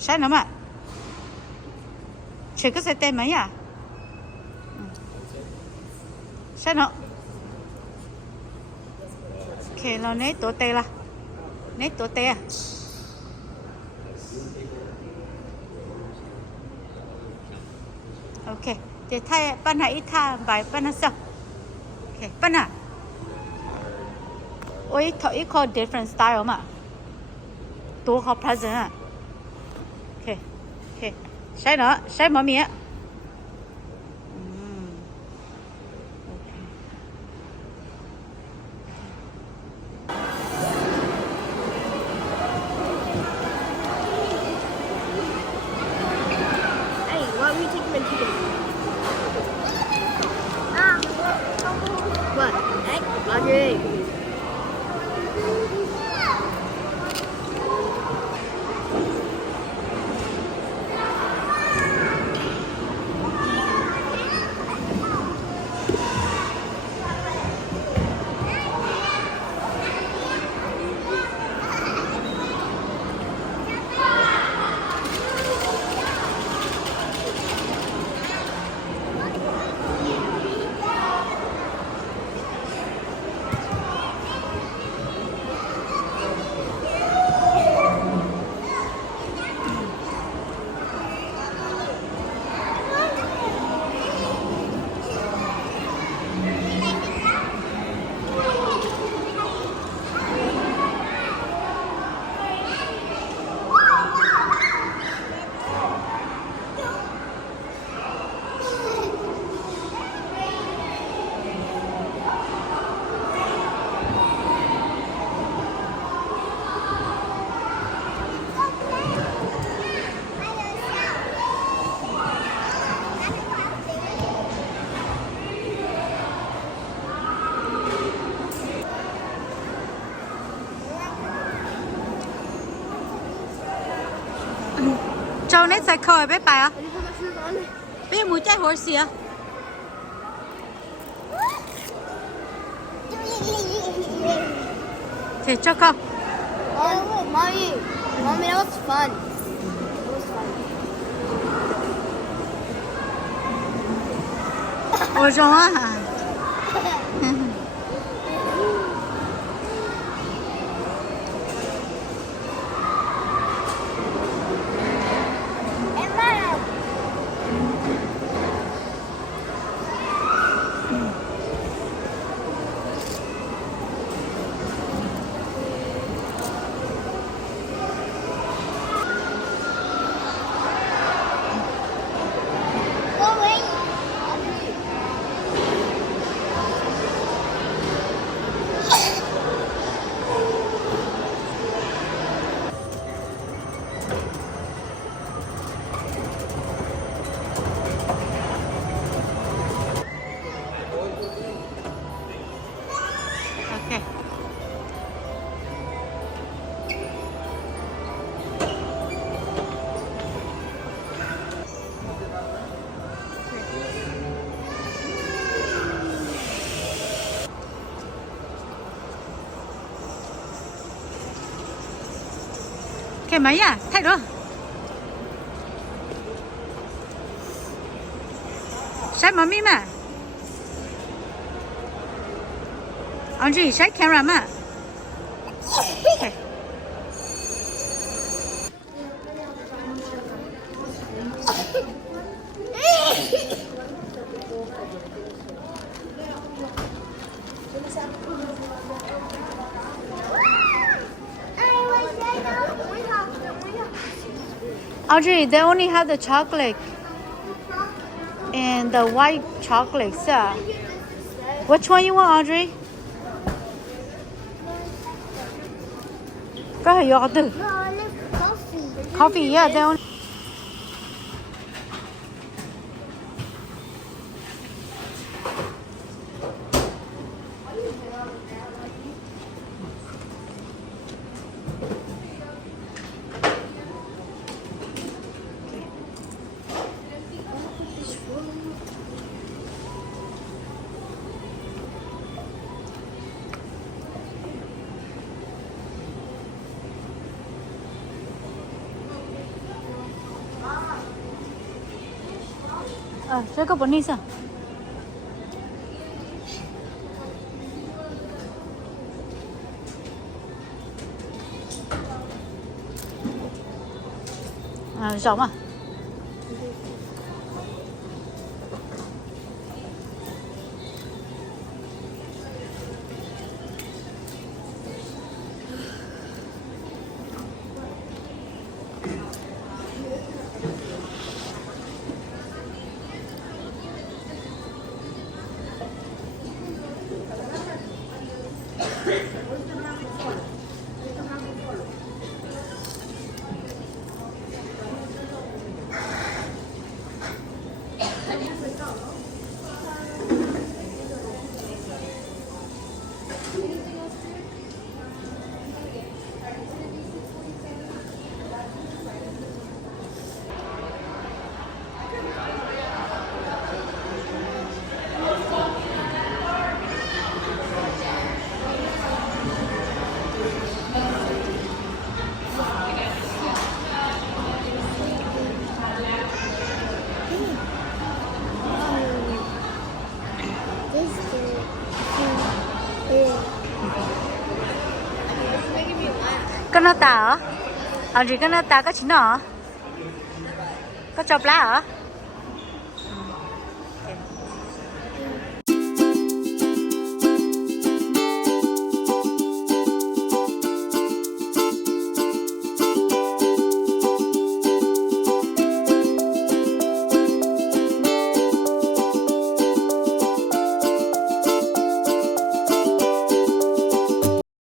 sai nữa mà chỉ có sẽ tên mấy à sai nữa ok lo nét tổ tê là nét tổ tê à ok để thay ban này ít tha bài ban nào sao ok ban nào ôi thôi có different style mà tổ hợp present à ok ok sai nữa sai mở miệng What? Egg? Audrey. Châu nét sai khơi bé bà à bé mũi trái hồi xìa thì cho con Oh, mommy, that was fun. ôi rồi á ok cái mấy à thay đó sai mà mi mà anh chị sai camera mà okay. Audrey, they only have the chocolate and the white chocolate. So, which one you want, Audrey? Go ahead, y'all do. No, I love coffee. Coffee, yeah, they only. 啊，这个不吝啬。啊，少嘛。Cái nó tà hả? Chỉ cái nó tà có chín hả? Có chọc lá hả?